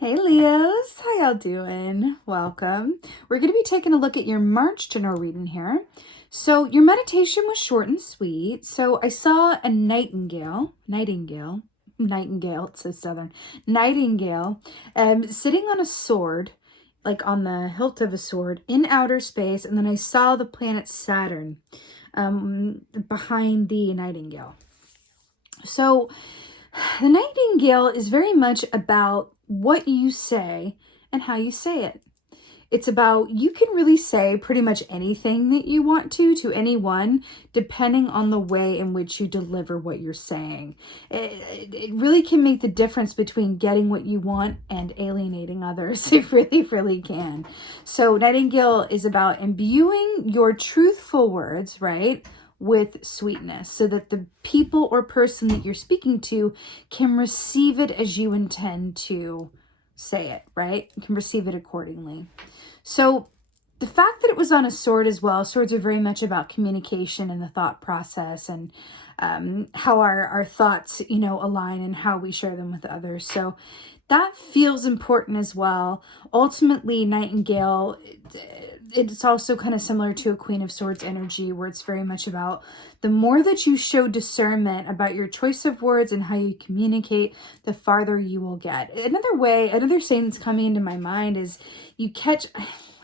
Hey Leos, how y'all doing? Welcome. We're going to be taking a look at your March general reading here. So your meditation was short and sweet. So I saw a nightingale, it's so southern, nightingale, sitting on a sword, like on the hilt of a sword in outer space. And then I saw the planet Saturn behind the nightingale. So the nightingale is very much about what you say and how you say it. It's about, you can really say pretty much anything that you want to anyone, depending on the way in which you deliver what you're saying. It really can make the difference between getting what you want and alienating others. It really, really can. So Nightingale is about imbuing your truthful words, right, with sweetness, so that the people or person that you're speaking to can receive it as you intend to say it, right? You can receive it accordingly. So the fact that it was on a sword as well, swords are very much about communication and the thought process, and how our thoughts, align and how we share them with others. So that feels important as well. Ultimately, Nightingale, it's also kind of similar to a Queen of Swords energy, where it's very much about the more that you show discernment about your choice of words and how you communicate, the farther you will get. Another saying that's coming into my mind is I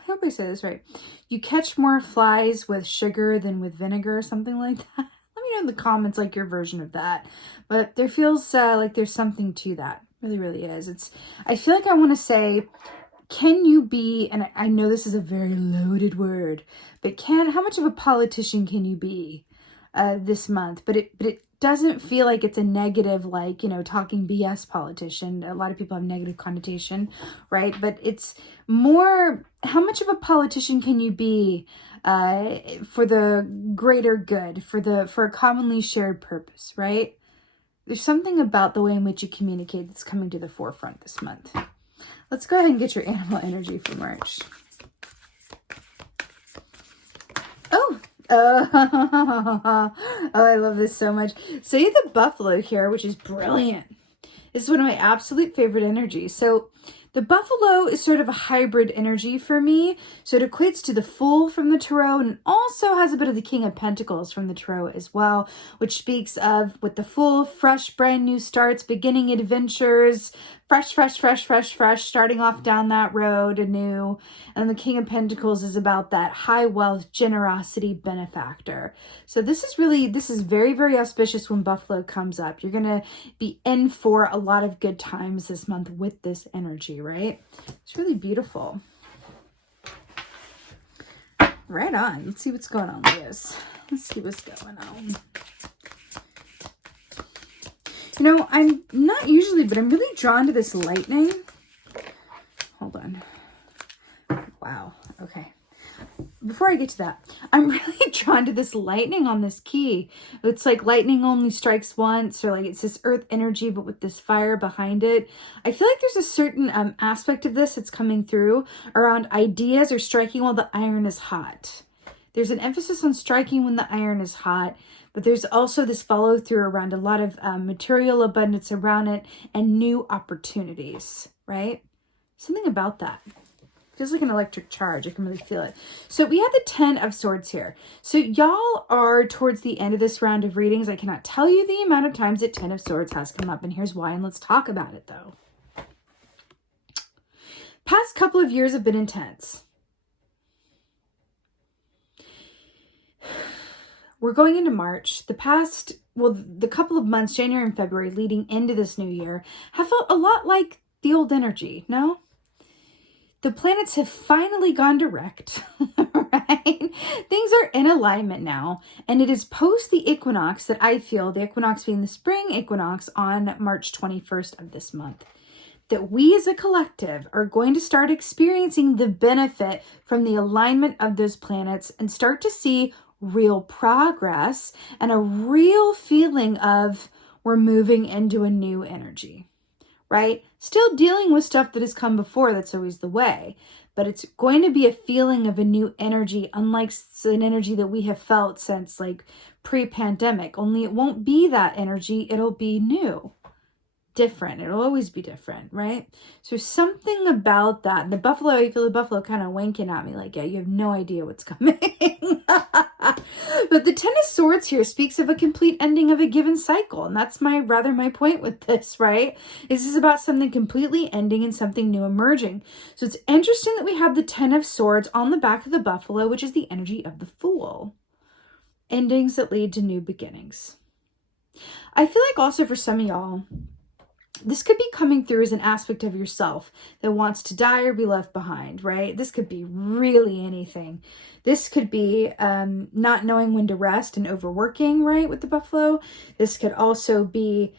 hope I say this right. You catch more flies with sugar than with vinegar, or something like that. Let me know in the comments, like, your version of that. But there feels like there's something to that. Really, really is. I feel like I want to say, can you be, and I know this is a very loaded word, but how much of a politician can you be this month? But it doesn't feel like it's a negative, like, talking BS politician. A lot of people have negative connotation, right? But it's more, how much of a politician can you be for the greater good, for a commonly shared purpose, right? There's something about the way in which you communicate that's coming to the forefront this month. Let's go ahead and get your animal energy for March. Oh, I love this so much. So you have the buffalo here, which is brilliant. This is one of my absolute favorite energies. So the buffalo is sort of a hybrid energy for me. So it equates to the Fool from the Tarot, and also has a bit of the King of Pentacles from the Tarot as well, which speaks of, with the Fool, fresh, brand new starts, beginning adventures, fresh, starting off down that road anew. And the King of Pentacles is about that high wealth, generosity, benefactor. So this is very, very auspicious when Buffalo comes up. You're going to be in for a lot of good times this month with this energy, right? It's really beautiful. Right on. Let's see what's going on, Leos. Let's see what's going on. I'm not usually, but I'm really drawn to this lightning. Hold on. Wow. Okay. Before I get to that, I'm really drawn to this lightning on this key. It's like lightning only strikes once, or like it's this earth energy, but with this fire behind it. I feel like there's a certain aspect of this that's coming through around ideas or striking while the iron is hot. There's an emphasis on striking when the iron is hot, but there's also this follow through around a lot of material abundance around it and new opportunities, right? Something about that. Feels like an electric charge. I can really feel it. So we have the 10 of Swords here. So y'all are towards the end of this round of readings. I cannot tell you the amount of times that 10 of Swords has come up, and here's why, and let's talk about it though. Past couple of years have been intense. We're going into March. The couple of months, January and February, leading into this new year, have felt a lot like the old energy, no? The planets have finally gone direct, right? Things are in alignment now, and it is post the equinox that I feel, the equinox being the spring equinox on March 21st of this month, that we as a collective are going to start experiencing the benefit from the alignment of those planets and start to see real progress and a real feeling of we're moving into a new energy, right? Still dealing with stuff that has come before, that's always the way, but it's going to be a feeling of a new energy, unlike an energy that we have felt since like pre-pandemic, only it won't be that energy, it'll be new. different. It'll always be different, right? So something about that. And the buffalo, I feel the buffalo kind of winking at me like, yeah, you have no idea what's coming. But the Ten of Swords here speaks of a complete ending of a given cycle. And that's my point with this, right? This is about something completely ending and something new emerging. So it's interesting that we have the Ten of Swords on the back of the buffalo, which is the energy of the Fool. Endings that lead to new beginnings. I feel like also for some of y'all, this could be coming through as an aspect of yourself that wants to die or be left behind, right? This could be really anything. This could be not knowing when to rest and overworking, right, with the buffalo. This could also be,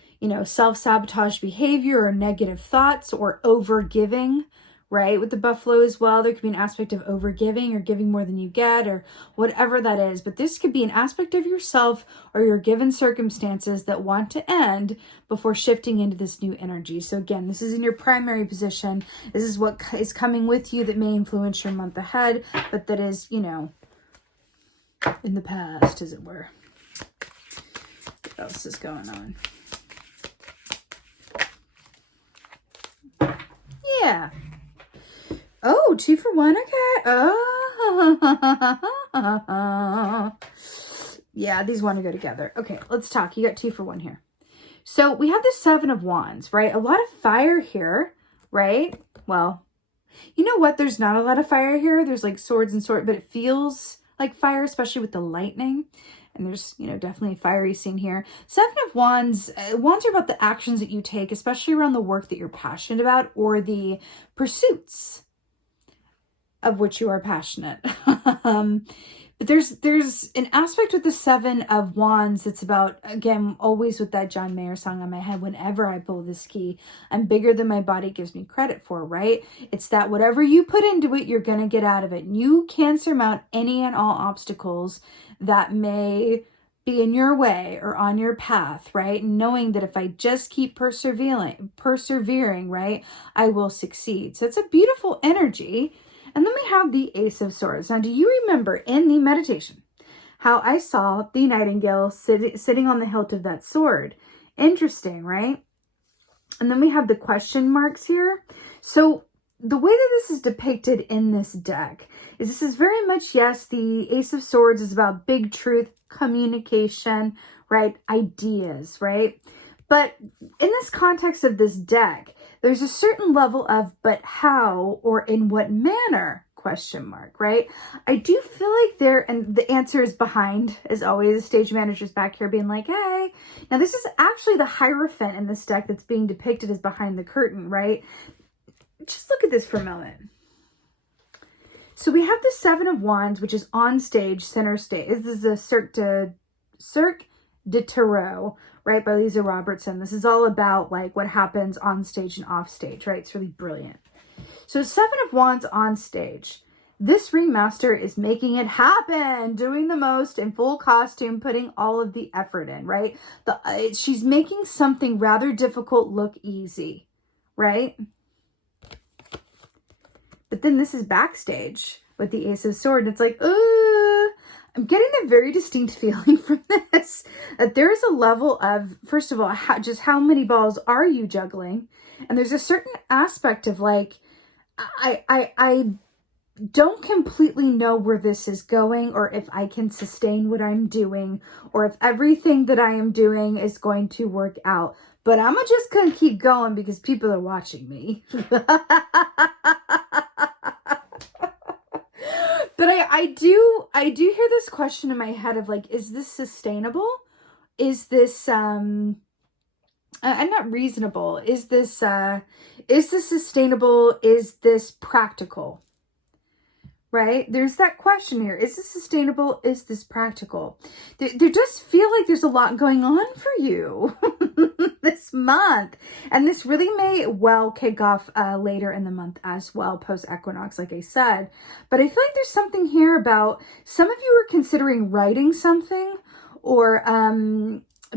self-sabotage behavior or negative thoughts or overgiving, right, with the buffalo as well. There could be an aspect of overgiving or giving more than you get or whatever that is. But this could be an aspect of yourself or your given circumstances that want to end before shifting into this new energy. So again, this is in your primary position. This is what is coming with you that may influence your month ahead, but that is, in the past, as it were. What else is going on? Yeah. Oh, 2 for 1. Okay. Oh. Yeah, these want to go together. Okay, let's talk. You got 2 for 1 here. So we have the 7 of Wands, right? A lot of fire here, right? Well, you know what? There's not a lot of fire here. There's like swords and swords, but it feels like fire, especially with the lightning. And there's, definitely a fiery scene here. 7 of Wands. Wands are about the actions that you take, especially around the work that you're passionate about or the pursuits of which you are passionate. But there's an aspect with the 7 of Wands that's about, again, always with that John Mayer song on my head, whenever I pull this key, I'm bigger than my body gives me credit for, right? It's that whatever you put into it, you're going to get out of it. You can surmount any and all obstacles that may be in your way or on your path, right? Knowing that if I just keep persevering, right, I will succeed. So it's a beautiful energy. And then we have the Ace of Swords. Now, do you remember in the meditation how I saw the nightingale sitting on the hilt of that sword? Interesting, right? And then we have the question marks here. So the way that this is depicted in this deck is this is very much, yes, the Ace of Swords is about big truth, communication, right? Ideas, right? But in this context of this deck, there's a certain level of, but how or in what manner, question mark, right? I do feel like and the answer is behind, as always. The stage manager's back here being like, hey. Now this is actually the Hierophant in this deck that's being depicted as behind the curtain, right? Just look at this for a moment. So we have the 7 of Wands, which is on stage, center stage. This is a Cirque de Tarot, right, by Leeza Robertson. This is all about like what happens on stage and off stage, right? It's really brilliant. So 7 of Wands on stage. This ringmaster is making it happen, doing the most in full costume, putting all of the effort in, right? She's making something rather difficult look easy, right? But then this is backstage with the Ace of Swords. It's like, I'm getting a very distinct feeling from this, that there's a level of, first of all, just how many balls are you juggling? And there's a certain aspect of like, I don't completely know where this is going, or if I can sustain what I'm doing, or if everything that I am doing is going to work out. But I'm just going to keep going because people are watching me. But I do hear this question in my head of like, is this sustainable? Is this I'm not reasonable? Is this sustainable? Is this practical? Right? There's that question here. Is this sustainable? Is this practical? There does feel like there's a lot going on for you this month. And this really may well kick off later in the month as well, post-equinox, like I said. But I feel like there's something here about some of you are considering writing something or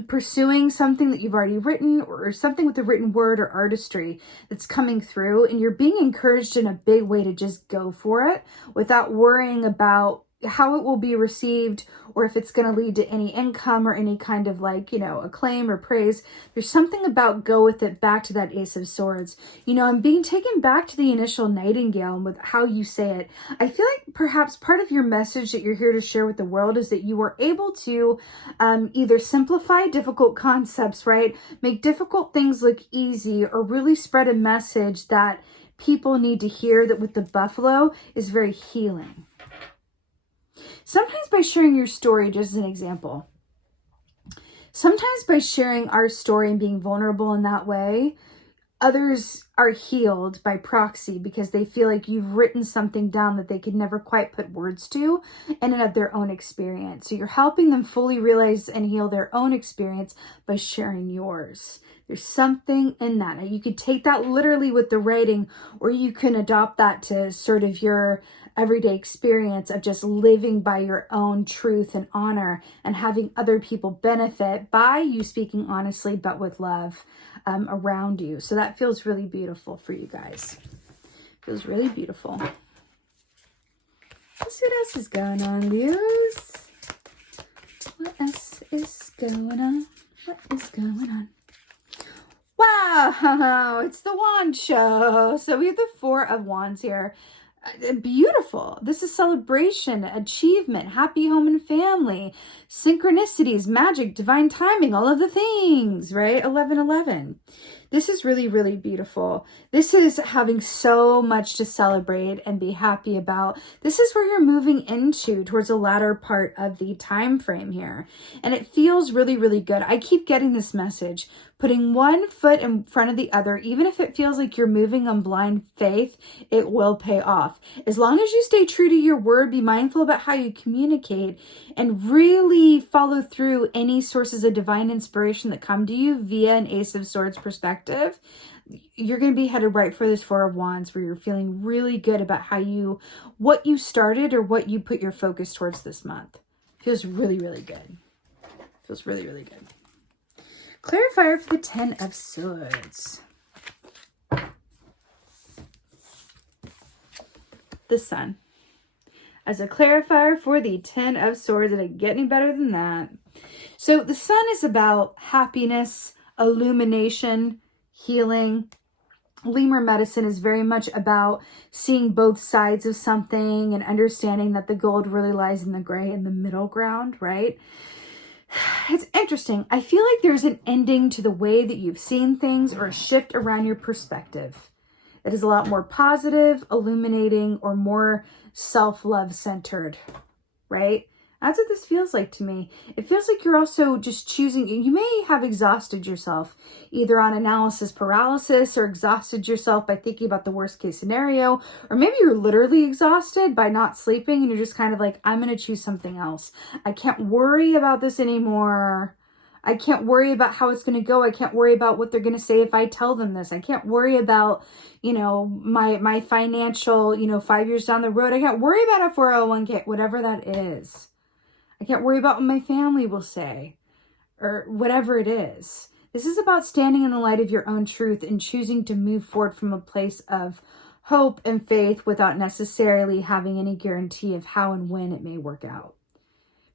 pursuing something that you've already written, or something with the written word or artistry that's coming through, and you're being encouraged in a big way to just go for it without worrying about how it will be received, or if it's going to lead to any income or any kind of like, acclaim or praise. There's something about go with it, back to that Ace of Swords. I'm being taken back to the initial nightingale and with how you say it. I feel like perhaps part of your message that you're here to share with the world is that you are able to either simplify difficult concepts, right? Make difficult things look easy, or really spread a message that people need to hear, that with the buffalo is very healing. Sometimes by sharing your story, just as an example, sometimes by sharing our story and being vulnerable in that way, others are healed by proxy because they feel like you've written something down that they could never quite put words to and of their own experience. So you're helping them fully realize and heal their own experience by sharing yours. There's something in that. Now, you could take that literally with the writing, or you can adopt that to sort of your everyday experience of just living by your own truth and honor and having other people benefit by you speaking honestly, but with love around you. So that feels really beautiful for you guys. Feels really beautiful. Let's see what else is going on, Leos. What else is going on? What is going on? Wow, it's the wand show. So we have the Four of Wands here. Beautiful. This is celebration, achievement, happy home and family, synchronicities, magic, divine timing, all of the things, right? 1111. This is really, really beautiful. This is having so much to celebrate and be happy about. This is where you're moving into towards the latter part of the time frame here. And it feels really, really good. I keep getting this message. Putting one foot in front of the other, even if it feels like you're moving on blind faith, it will pay off. As long as you stay true to your word, be mindful about how you communicate, and really follow through any sources of divine inspiration that come to you via an Ace of Swords perspective, you're going to be headed right for this Four of Wands, where you're feeling really good about what you started or what you put your focus towards this month. Feels really, really good. Feels really, really good. Clarifier for the Ten of Swords. The Sun. As a clarifier for the Ten of Swords, it doesn't get any better than that. So the Sun is about happiness, illumination, healing. Lemur medicine is very much about seeing both sides of something and understanding that the gold really lies in the gray, in the middle ground, right? It's interesting. I feel like there's an ending to the way that you've seen things, or a shift around your perspective that is a lot more positive, illuminating, or more self-love centered, right? That's what this feels like to me. It feels like you're also just choosing. You may have exhausted yourself either on analysis paralysis, or exhausted yourself by thinking about the worst case scenario, or maybe you're literally exhausted by not sleeping and you're just kind of like, I'm going to choose something else. I can't worry about this anymore. I can't worry about how it's going to go. I can't worry about what they're going to say if I tell them this. I can't worry about, my financial, 5 years down the road. I can't worry about a 401k, whatever that is. I can't worry about what my family will say, or whatever it is. This is about standing in the light of your own truth and choosing to move forward from a place of hope and faith without necessarily having any guarantee of how and when it may work out.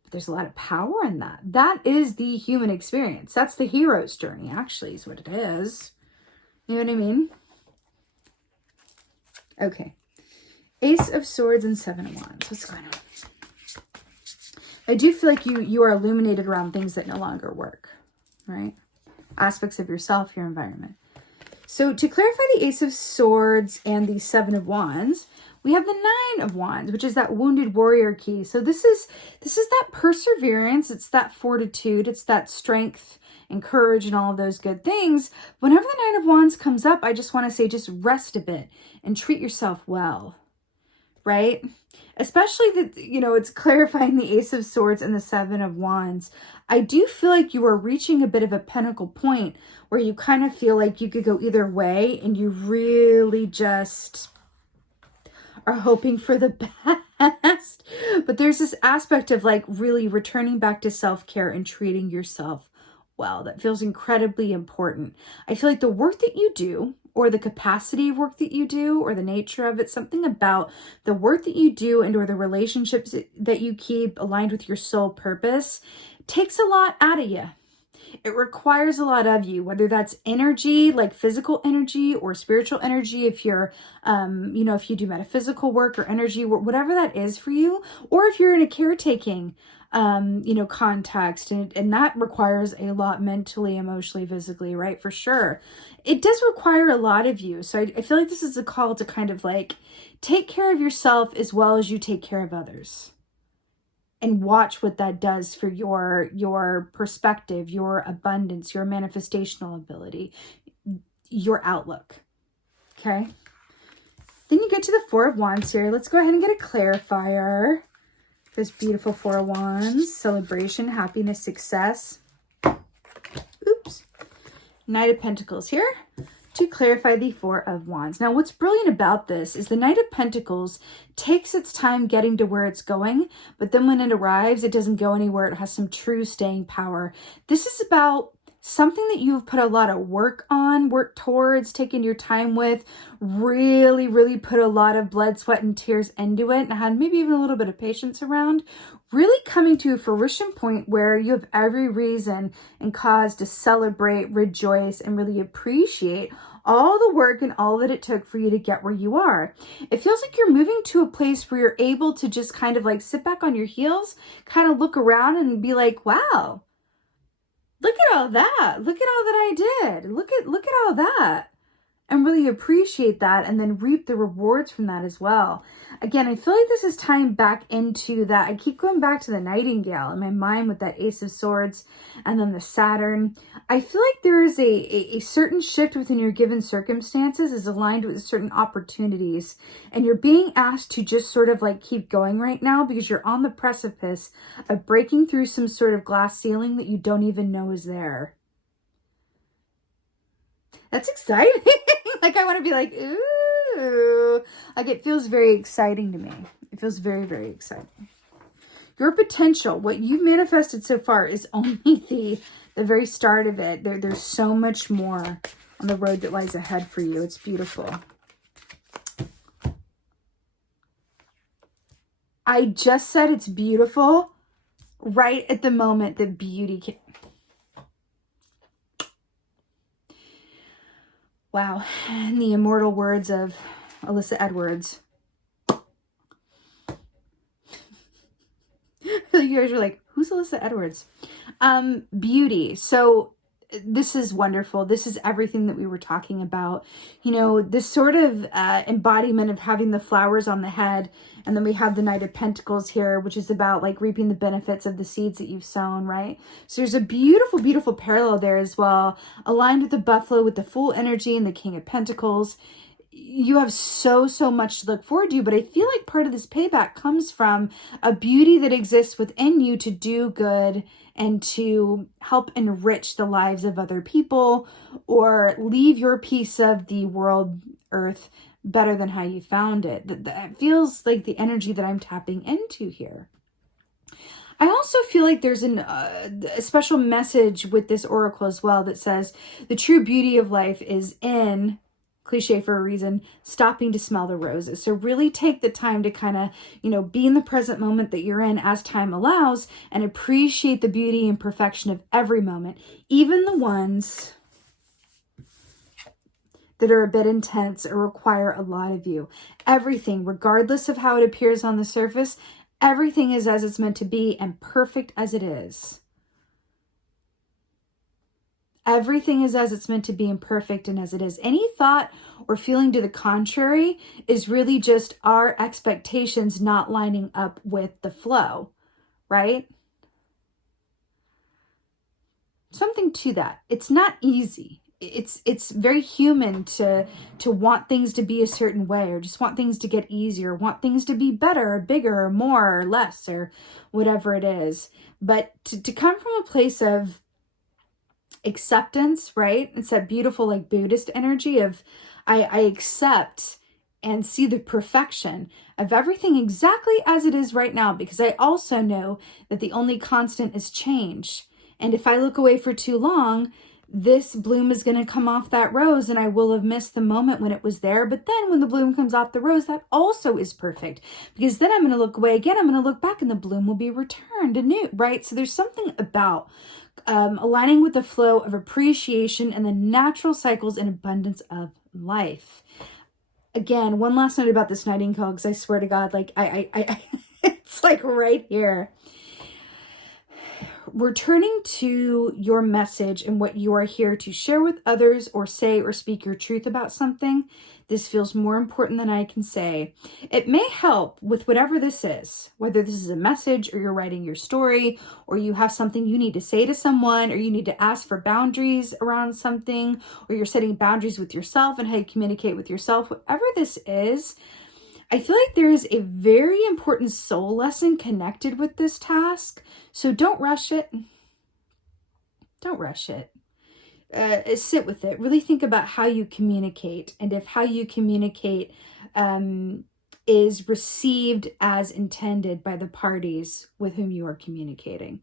But there's a lot of power in that. That is the human experience. That's the hero's journey, actually, is what it is. You know what I mean? Okay. Ace of Swords and Seven of Wands. What's going on? I do feel like you are illuminated around things that no longer work, right? Aspects of yourself, your environment. So to clarify the Ace of Swords and the Seven of Wands, we have the Nine of Wands, which is that wounded warrior key. So this is that perseverance. It's that fortitude. It's that strength and courage and all of those good things. Whenever the Nine of Wands comes up, I just want to say, just rest a bit and treat yourself well, right? Especially that, it's clarifying the Ace of Swords and the Seven of Wands. I do feel like you are reaching a bit of a pinnacle point where you kind of feel like you could go either way, and you really just are hoping for the best. But there's this aspect of like really returning back to self-care and treating yourself well, that feels incredibly important. I feel like the work that you do, or the capacity of work that you do, or the nature of it, something about the work that you do and or the relationships that you keep aligned with your soul purpose takes a lot out of you. It requires a lot of you, whether that's energy, like physical energy, or spiritual energy, if you're, if you do metaphysical work or energy work, whatever that is for you, or if you're in a caretaking, context, and that requires a lot mentally, emotionally, physically, right? For sure. It does require a lot of you. So I feel like this is a call to kind of like take care of yourself as well as you take care of others. And watch what that does for your perspective, your abundance, your manifestational ability, your outlook. Okay. Then you get to the Four of Wands here. Let's go ahead and get a clarifier. This beautiful Four of Wands, celebration, happiness, success. Oops. Knight of Pentacles here to clarify the Four of Wands. Now, what's brilliant about this is the Knight of Pentacles takes its time getting to where it's going, but then when it arrives, it doesn't go anywhere. It has some true staying power. This is about something that you've put a lot of work on, work towards, taken your time with, really, really put a lot of blood, sweat, and tears into it, and had maybe even a little bit of patience around, really coming to a fruition point where you have every reason and cause to celebrate, rejoice, and really appreciate all the work and all that it took for you to get where you are. It feels like you're moving to a place where you're able to just kind of like sit back on your heels, kind of look around and be like, wow, look at all that. Look at all that I did. Look at all that. And really appreciate that and then reap the rewards from that as well. Again, I feel like this is tying back into that. I keep going back to the nightingale in my mind with that Ace of Swords and then the Saturn. I feel like there is a certain shift within your given circumstances is aligned with certain opportunities. And you're being asked to just sort of like keep going right now because you're on the precipice of breaking through some sort of glass ceiling that you don't even know is there. That's exciting. Like, I want to be like, ooh. Like, it feels very exciting to me. It feels very, very exciting. Your potential, what you've manifested so far, is only the very start of it. There's so much more on the road that lies ahead for you. It's beautiful. I just said it's beautiful right at the moment that beauty can... Wow. And the immortal words of Alyssa Edwards. You guys are like, who's Alyssa Edwards? Beauty. So this is wonderful. This is everything that we were talking about. You know, this sort of embodiment of having the flowers on the head. And then we have the Knight of Pentacles here, which is about like reaping the benefits of the seeds that you've sown, right? So there's a beautiful, beautiful parallel there as well, aligned with the buffalo, with the Fool energy and the King of Pentacles. You have so much to look forward to, but I feel like part of this payback comes from a beauty that exists within you to do good and to help enrich the lives of other people or leave your piece of the world, earth, better than how you found it. That feels like the energy that I'm tapping into here. I also feel like there's a special message with this oracle as well that says the true beauty of life is in, cliche for a reason, stopping to smell the roses. So really take the time to kind of, be in the present moment that you're in as time allows and appreciate the beauty and perfection of every moment, even the ones that are a bit intense or require a lot of you. Everything, regardless of how it appears on the surface, everything is as it's meant to be and perfect as it is. Everything is as it's meant to be and perfect and as it is. Any thought or feeling to the contrary is really just our expectations not lining up with the flow, right? Something to that. It's not easy. It's very human to want things to be a certain way or just want things to get easier, want things to be better or bigger or more or less or whatever it is. But to come from a place of acceptance, right? It's that beautiful like Buddhist energy of I accept and see the perfection of everything exactly as it is right now, because I also know that the only constant is change. And if I look away for too long, this bloom is going to come off that rose and I will have missed the moment when it was there. But then when the bloom comes off the rose, that also is perfect, because then I'm going to look away again. I'm going to look back and the bloom will be returned anew, right? So there's something about aligning with the flow of appreciation and the natural cycles and abundance of life. Again, one last note about this nightingale, because I swear to God, like I it's like right here. Returning to your message and what you are here to share with others, or say or speak your truth about something, this feels more important than I can say. It may help with whatever this is, whether this is a message or you're writing your story, or you have something you need to say to someone, or you need to ask for boundaries around something, or you're setting boundaries with yourself and how you communicate with yourself. Whatever this is, I feel like there is a very important soul lesson connected with this task. So don't rush it. Don't rush it. Sit with it. Really think about how you communicate, and if how you communicate is received as intended by the parties with whom you are communicating.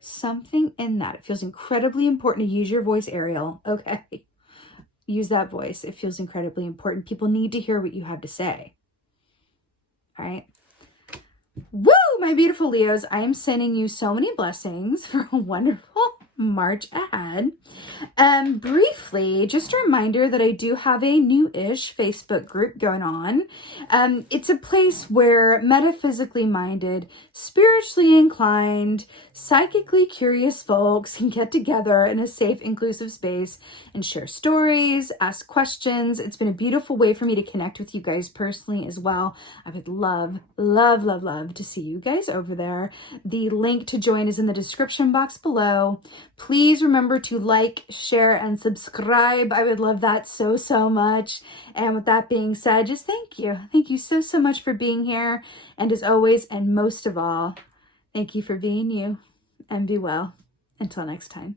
Something in that. It feels incredibly important to use your voice, Ariel. Okay. Use that voice. It feels incredibly important. People need to hear what you have to say. All right. Woo, my beautiful Leos. I am sending you so many blessings for a wonderful March ahead. Briefly, just a reminder that I do have a new-ish Facebook group going on. It's a place where metaphysically minded, spiritually inclined, psychically curious folks can get together in a safe, inclusive space and share stories, ask questions. It's been a beautiful way for me to connect with you guys personally as well. I would love, love, love, love to see you guys over there. The link to join is in the description box below. Please remember to like, share, and subscribe. I would love that so, so much. And with that being said, just thank you. Thank you so, so much for being here. And as always, and most of all, thank you for being you. And be well. Until next time.